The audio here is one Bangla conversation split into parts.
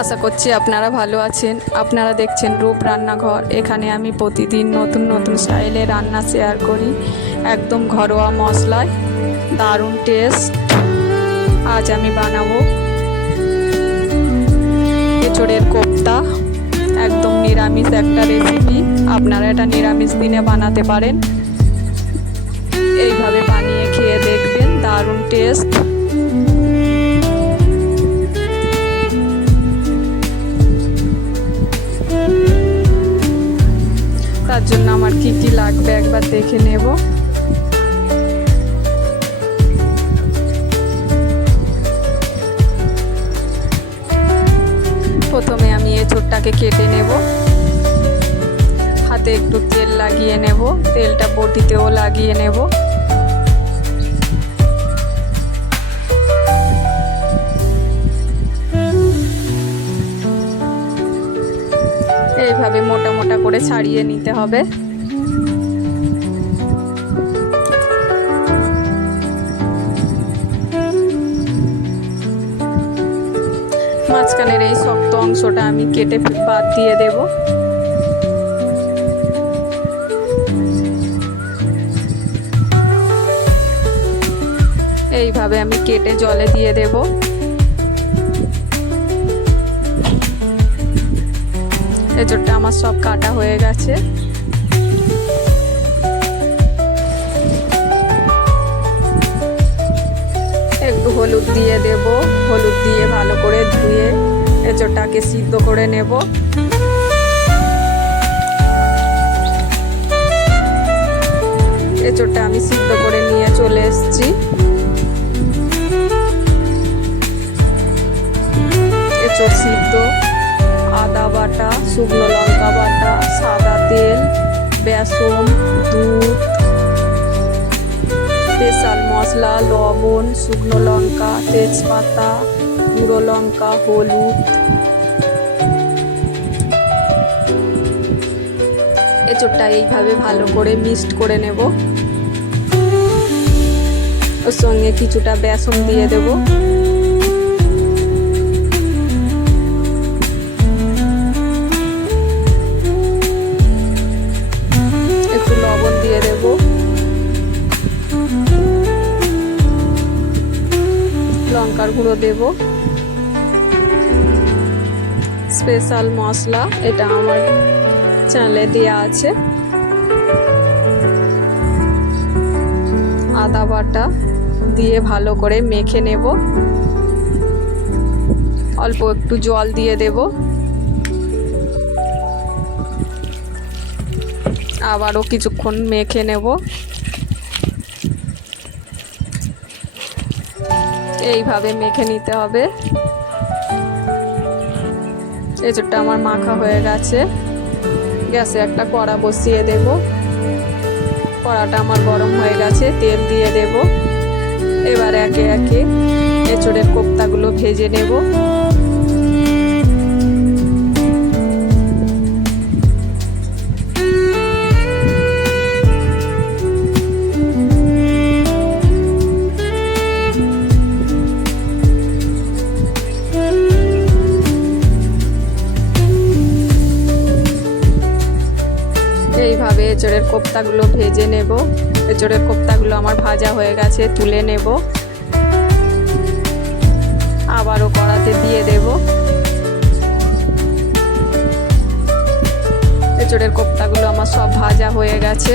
আশা করছি আপনারা ভালো আছেন। আপনারা দেখছেন রূপ রান্নাঘর। এখানে আমি প্রতিদিন নতুন নতুন স্টাইলে রান্না শেয়ার করি, একদম ঘরোয়া মশলায়, দারুণ টেস্ট। আজ আমি বানাবো এঁচোড়ের কোপ্তা, একদম নিরামিষ একটা রেসিপি। আপনারা এটা নিরামিষ দিনে বানাতে পারেন। এইভাবে বানিয়ে খেয়ে দেখবেন, দারুণ টেস্ট। তার জন্য আমার কি কি লাগবে একবার দেখে নেব। প্রথমে আমি এঁচোড়টাকে কেটে নেব। হাতে একটু তেল লাগিয়ে নেব, তেলটা বটিতেও লাগিয়ে নেব। এইভাবে মোটা মোটা করে ছাড়িয়ে নিতে হবে। মাঝখানের এই শক্ত অংশটা আমি কেটে বাদ দিয়ে দেব। এইভাবে আমি কেটে জলে দিয়ে দেব। এঁচোড়টা আমার সব কাটা হয়ে গেছে। একটু হলুদ দিয়ে দেব। হলুদ দিয়ে ভালো করে ধুয়ে এঁচোড়টাকে সিদ্ধ করে নেব। এঁচোড়টা আমি সিদ্ধ করে নিয়ে চলে এসেছি। এঁচোড় সিদ্ধ, আদা বাটা, শুকনো লঙ্কা বাটা, সাদা তেল, বেসন, দুধ, স্পেশাল মশলা, লবণ, শুকনো লঙ্কা, তেজপাতা, গুঁড়ো লঙ্কা, হলুদ। এঁচোড়টা এইভাবে ভালো করে মিক্সড করে নেব। ওর সঙ্গে কিছুটা বেসন দিয়ে দেব। একটু লবণ দিয়ে দেব। লঙ্কার গুঁড়ো দেব। স্পেশাল মশলা, এটা আমার চ্যানেলে দেওয়া আছে। আদা বাটা দিয়ে ভালো করে মেখে নেব। অল্প একটু জল দিয়ে দেব। আবারও কিছুক্ষণ মেখে নেব। এইভাবে মেখে নিতে হবে। এঁচোড়টা আমার মাখা হয়ে গেছে। গ্যাসে একটা কড়া বসিয়ে দেব। কড়াটা আমার গরম হয়ে গেছে, তেল দিয়ে দেব। এবার একে একে এঁচোড়ের কোপ্তাগুলো ভেজে নেব। এইভাবে এঁচোড়ের কোপ্তাগুলো ভেজে নেব। এঁচোড়ের কোপ্তাগুলো আমার ভাজা হয়ে গেছে, তুলে নেব। আবারও কড়াতে দিয়ে দেব। এঁচোড়ের কোপ্তাগুলো আমার সব ভাজা হয়ে গেছে।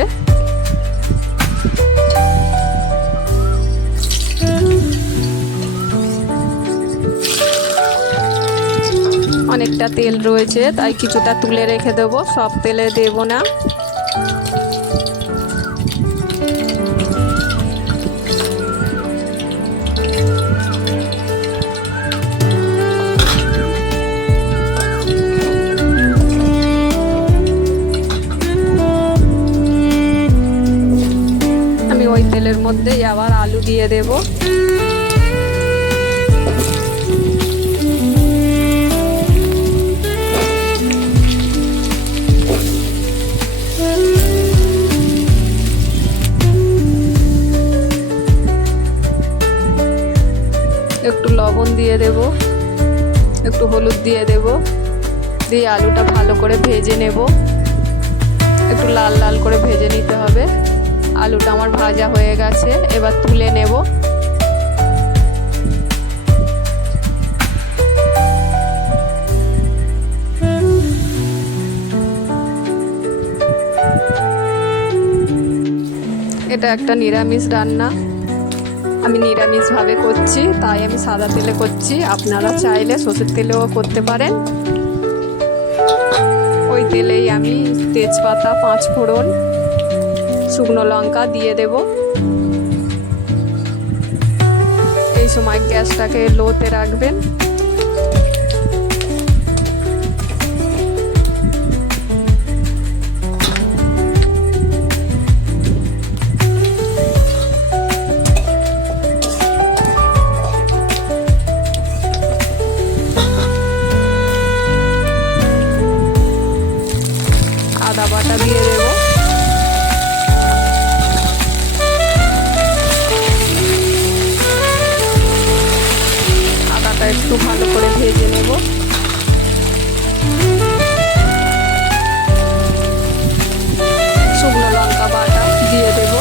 অনেকটা তেল রয়েছে, তাই কিছুটা তুলে রেখে দেব, সব তেলে দেব না। আমি ওই তেলের মধ্যেই আবার আলু দিয়ে দেব। একটু লবণ দিয়ে দেব, একটু হলুদ দিয়ে দেব, দিয়ে আলুটা ভালো করে ভেজে নেব। একটু লাল লাল করে ভেজে নিতে হবে। আলুটা আমার ভাজা হয়ে গেছে, এবার তুলে নেব। এটা একটা নিরামিষ রান্না, আমি নিরামিষভাবে করছি, তাই আমি সাদা তেলে করছি। আপনারা চাইলে সরষের তেলেও করতে পারেন। ওই তেলেই আমি তেজপাতা, 5 ফোড়ন, শুকনো লঙ্কা দিয়ে দেব। এই সময় গ্যাসটাকে লোতে রাখবেন। আদা বাটা দিয়ে দেব। আদাটা একটু ভালো করে ভেজে নেব। শুকনো লঙ্কা বাটা দিয়ে দেব।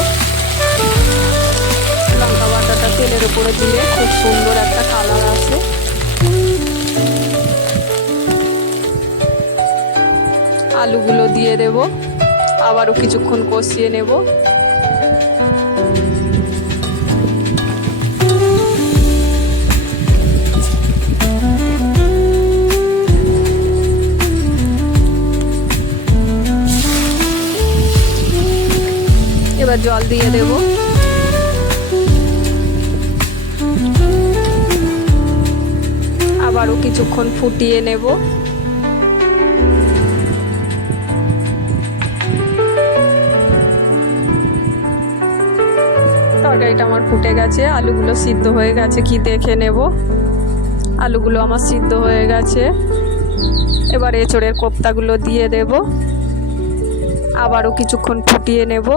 লঙ্কা বাটাটা তেলের উপরে দিলে খুব সুন্দর একটা কালার আসে। আলুগুলো দিয়ে দেব, আবারও কিছুক্ষণ কষিয়ে নেব। এবার জল দিয়ে দেব। আবারও কিছুক্ষণ ফুটিয়ে নেব। তরকারিটা আমার ফুটে গেছে, আলুগুলো সিদ্ধ হয়ে গেছে কি দেখে নেব। আলুগুলো আমার সিদ্ধ হয়ে গেছে। এবার এঁচোড়ের কোপ্তাগুলো দিয়ে দেব। আবারও কিছুক্ষণ ফুটিয়ে নেব।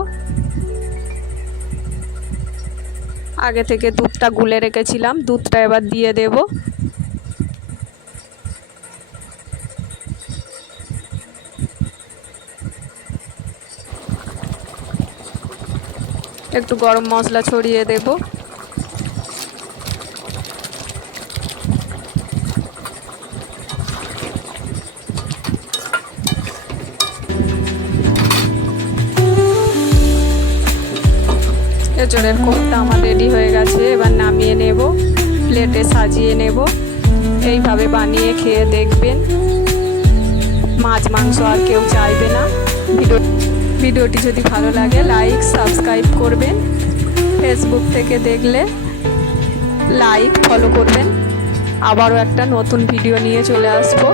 আগে থেকে দুধটা গুলে রেখেছিলাম, দুধটা এবার দিয়ে দেব। একটু গরম মশলা ছড়িয়ে দেব। এঁচোড়ের কোপ্তা আমার রেডি হয়ে গেছে, এবার নামিয়ে নেব, প্লেটে সাজিয়ে নেব। এইভাবে বানিয়ে খেয়ে দেখবেন, মাছ মাংস আর কেউ চাইবে না। ভিডিওটি যদি ভালো লাগে লাইক সাবস্ক্রাইব করবেন। ফেসবুক থেকে দেখলে লাইক ফলো করবেন। আবারও একটা নতুন ভিডিও নিয়ে চলে আসবো।